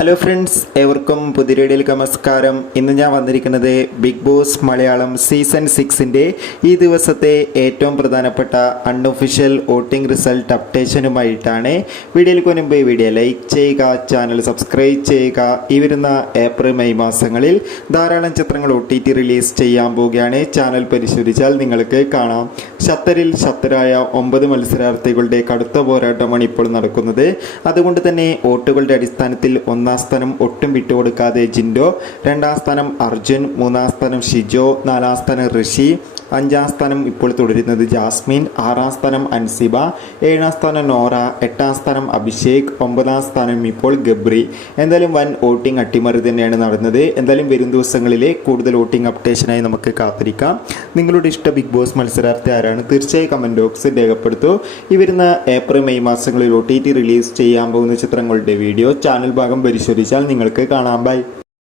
Hello friends ഏവർക്കും പുതിരേടിയിലേക്ക് നമസ്കാരം. ഇന്ന് ഞാൻ വന്നിരിക്കുന്നത് ബിഗ് ബോസ് മലയാളം സീസൺ സിക്സിന്റെ ഈ ദിവസത്തെ ഏറ്റവും പ്രധാനപ്പെട്ട അൺഒഫീഷ്യൽ വോട്ടിംഗ് റിസൾട്ട് അപ്ഡേഷനുമായിട്ടാണ് വീഡിയോയിലേക്ക് മുൻപ് വീഡിയോ ലൈക്ക് ചെയ്യുക ചാനൽ സബ്സ്ക്രൈബ് ചെയ്യുക. ഈ വരുന്ന ഏപ്രിൽ മെയ് മാസങ്ങളിൽ ധാരാളം ചിത്രങ്ങൾ ഒ ടി ടി റിലീസ് ചെയ്യാൻ പോവുകയാണ്. ചാനൽ പരിശോധിച്ചാൽ നിങ്ങൾക്ക് കാണാം. ഷത്തറിൽ ഷത്തരായ ഒമ്പത് മത്സരാർത്ഥികളുടെ കടുത്ത പോരാട്ടമാണ് ഇപ്പോൾ നടക്കുന്നത്. അതുകൊണ്ട് തന്നെ വോട്ടുകളുടെ അടിസ്ഥാനത്തിൽ ഒന്നാം സ്ഥാനം ഒട്ടും വിട്ടുകൊടുക്കാതെ ജിൻഡോ രണ്ടാം സ്ഥാനം അർജുൻ മൂന്നാം സ്ഥാനം ഷിജോ നാലാം സ്ഥാനം ഋഷി അഞ്ചാം സ്ഥാനം ഇപ്പോൾ തുടരുന്നത് ജാസ്മിൻ ആറാം സ്ഥാനം അൻസിബ ഏഴാം സ്ഥാനം നോറ എട്ടാം സ്ഥാനം അഭിഷേക് ഒമ്പതാം സ്ഥാനം ഇപ്പോൾ ഗബ്രി. എന്തായാലും വൻ വോട്ടിംഗ് അട്ടിമറി തന്നെയാണ് നടന്നത്. എന്തായാലും വരും ദിവസങ്ങളിലെ കൂടുതൽ വോട്ടിംഗ് അപ്ഡേഷനായി നമുക്ക് കാത്തിരിക്കാം. നിങ്ങളുടെ ഇഷ്ട ബിഗ് ബോസ് മത്സരാർത്ഥി ആരാണ്? തീർച്ചയായും കമന്റ് ബോക്സിൽ രേഖപ്പെടുത്തൂ. ഈ വരുന്ന ഏപ്രിൽ മെയ് മാസങ്ങളിൽ ഒ ടി റിലീസ് ചെയ്യാൻ പോകുന്ന ചിത്രങ്ങളുടെ വീഡിയോ ചാനൽ ഭാഗം പരിശോധിച്ചാൽ നിങ്ങൾക്ക് കാണാം. ബൈ.